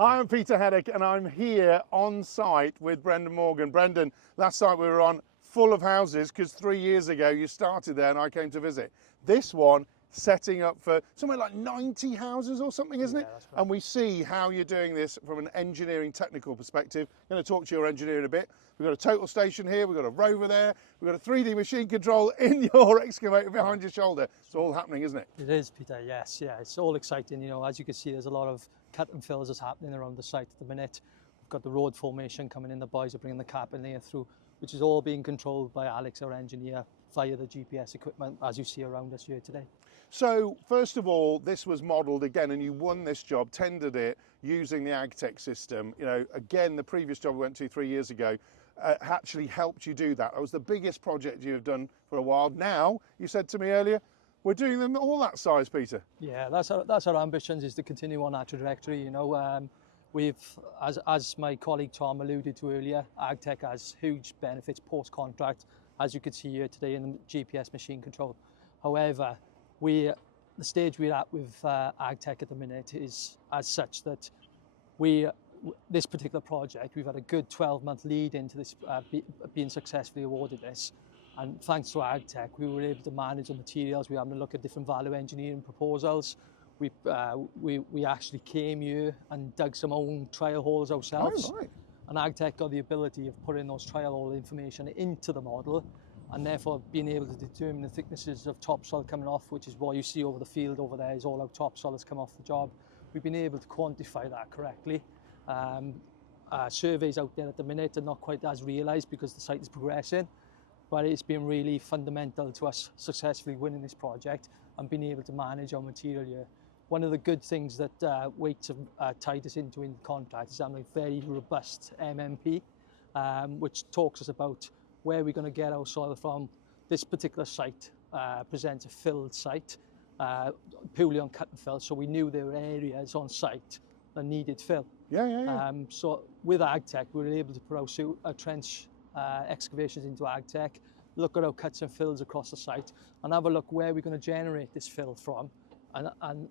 Hi, I'm Peter Haddock and I'm here on site with Brendan Morgan. Brendan, last site we were on full of houses because 3 years ago you started there and I came to visit. This one setting up for somewhere like 90 houses or something, isn't it? That's right. And we see how you're doing this from an engineering technical perspective. I'm going to talk to your engineer in a bit. We've got a total station here, we've got a rover there, we've got a 3D machine control in your excavator behind your shoulder. It's all happening, isn't it? It is, Peter, yes, yeah, it's all exciting. You know, as you can see, there's a lot of cut and fills that's happening around the site at the minute. We've got the road formation coming in, the boys are bringing the cap in there through, which is all being controlled by Alex, our engineer, via the GPS equipment, as you see around us here today. So, first of all, this was modelled again, and you won this job, tendered it, using the AGTEK system. You know, again, the previous job we went to 3 years ago actually helped you do that. It was the biggest project you have done for a while. Now, you said to me earlier, we're doing them all that size, Peter. Yeah, that's our ambitions, is to continue on that trajectory. You know, we've, as my colleague Tom alluded to earlier, AGTEK has huge benefits post-contract, as you could see here today in the GPS machine control. However, the stage we're at with AGTEK at the minute is as such that this particular project, we've had a good 12-month lead into this being successfully awarded this. And thanks to AGTEK, we were able to manage the materials. We were having to look at different value engineering proposals. We actually came here and dug some own trial holes ourselves. Oh, right. And AGTEK got the ability of putting those trial hole information into the model, and therefore being able to determine the thicknesses of topsoil coming off, which is what you see over the field over there is all our topsoil that's come off the job. We've been able to quantify that correctly. Surveys out there at the minute are not quite as realised because the site is progressing, but it's been really fundamental to us successfully winning this project and being able to manage our material here. One of the good things that weights have tied us into in the contract is having a very robust MMP, which talks us about where we're going to get our soil from. This particular site presents a filled site, purely on cut and fill, so we knew there were areas on site that needed fill. Yeah. So with AGTEK, we were able to put our trench excavations into AGTEK, look at our cuts and fills across the site, and have a look where we're going to generate this fill from. And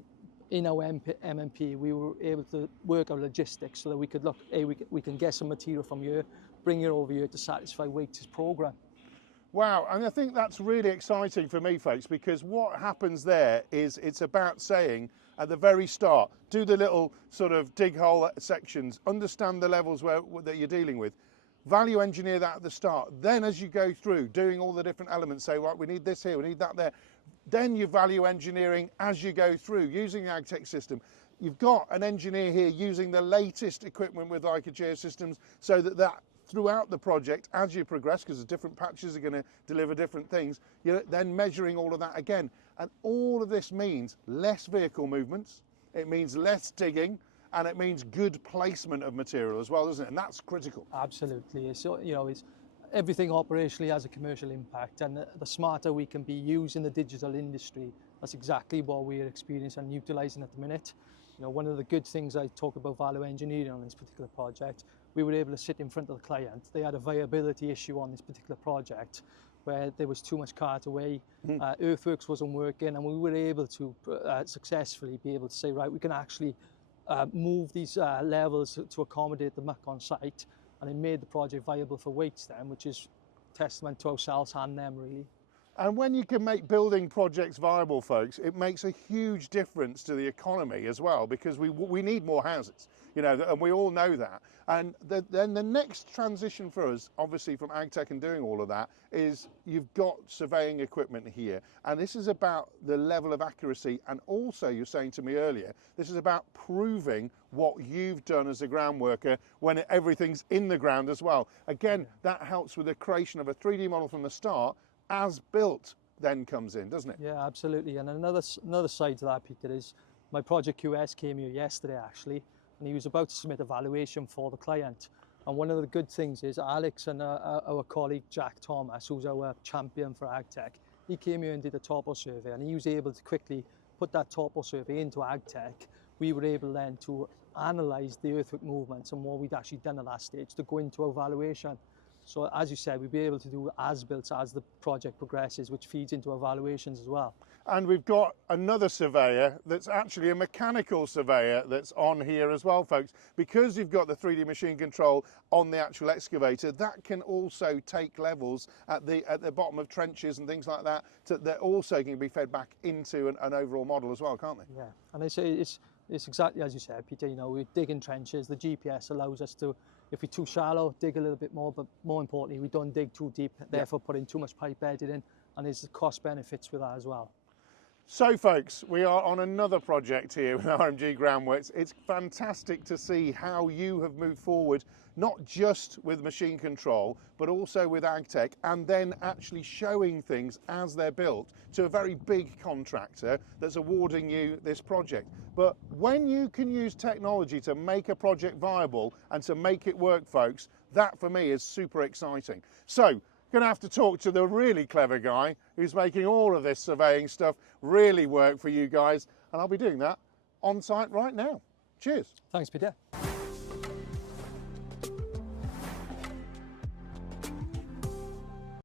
in our MMP, we were able to work our logistics so that we could look, we can get some material from here, bring it over here to satisfy Waits' program. Wow, and I think that's really exciting for me, folks, because what happens there is it's about saying at the very start, do the little sort of dig hole sections, understand the levels that you're dealing with, value engineer that at the start. Then as you go through, doing all the different elements, say, right, we need this here, we need that there. Then you value engineering as you go through, using the AGTEK system. You've got an engineer here using the latest equipment with Leica Geosystems so that throughout the project, as you progress, because the different patches are going to deliver different things, you're then measuring all of that again. And all of this means less vehicle movements, it means less digging, and it means good placement of material as well, doesn't it? And that's critical. Absolutely. So, you know, it's everything operationally has a commercial impact, and the smarter we can be using the digital industry, that's exactly what we're experiencing and utilising at the minute. You know, one of the good things I talk about value engineering on this particular project, we were able to sit in front of the client. They had a viability issue on this particular project where there was too much cart away, earthworks wasn't working, and we were able to successfully be able to say, right, we can actually move these levels to accommodate the muck on site, and it made the project viable for Waits then, which is testament to ourselves and them really. And when you can make building projects viable, folks, it makes a huge difference to the economy as well, because we need more houses, you know, and we all know that. And then the next transition for us, obviously from AGTEK and doing all of that, is you've got surveying equipment here. And this is about the level of accuracy. And also, you're saying to me earlier, this is about proving what you've done as a ground worker when everything's in the ground as well. Again, that helps with the creation of a 3D model from the start. As built then comes in, doesn't it? Yeah, absolutely. And another side to that, Peter, is my project QS came here yesterday actually, and he was about to submit a valuation for the client. And one of the good things is Alex and our colleague Jack Thomas, who's our champion for AGTEK, he came here and did a topo survey, and he was able to quickly put that topo survey into AGTEK. We were able then to analyse the earthwork movements and what we'd actually done at that stage to go into our valuation. So as you said, we'll be able to do as-built as the project progresses, which feeds into evaluations as well. And we've got another surveyor that's actually a mechanical surveyor that's on here as well, folks. Because you've got the 3D machine control on the actual excavator, that can also take levels at the bottom of trenches and things like that. That also can be fed back into an overall model as well, can't they? Yeah, and it's exactly as you said, Peter. You know, we're digging trenches. The GPS allows us to, if we're too shallow, dig a little bit more, but more importantly, we don't dig too deep, therefore putting too much pipe bedded in, and there's cost benefits with that as well. So folks, we are on another project here with RMG Groundworks. It's fantastic to see how you have moved forward, not just with machine control, but also with AGTEK, and then actually showing things as they're built to a very big contractor that's awarding you this project. But when you can use technology to make a project viable and to make it work, folks, that for me is super exciting. So, going to have to talk to the really clever guy who's making all of this surveying stuff really work for you guys, and I'll be doing that on site right now. Cheers. Thanks, Peter.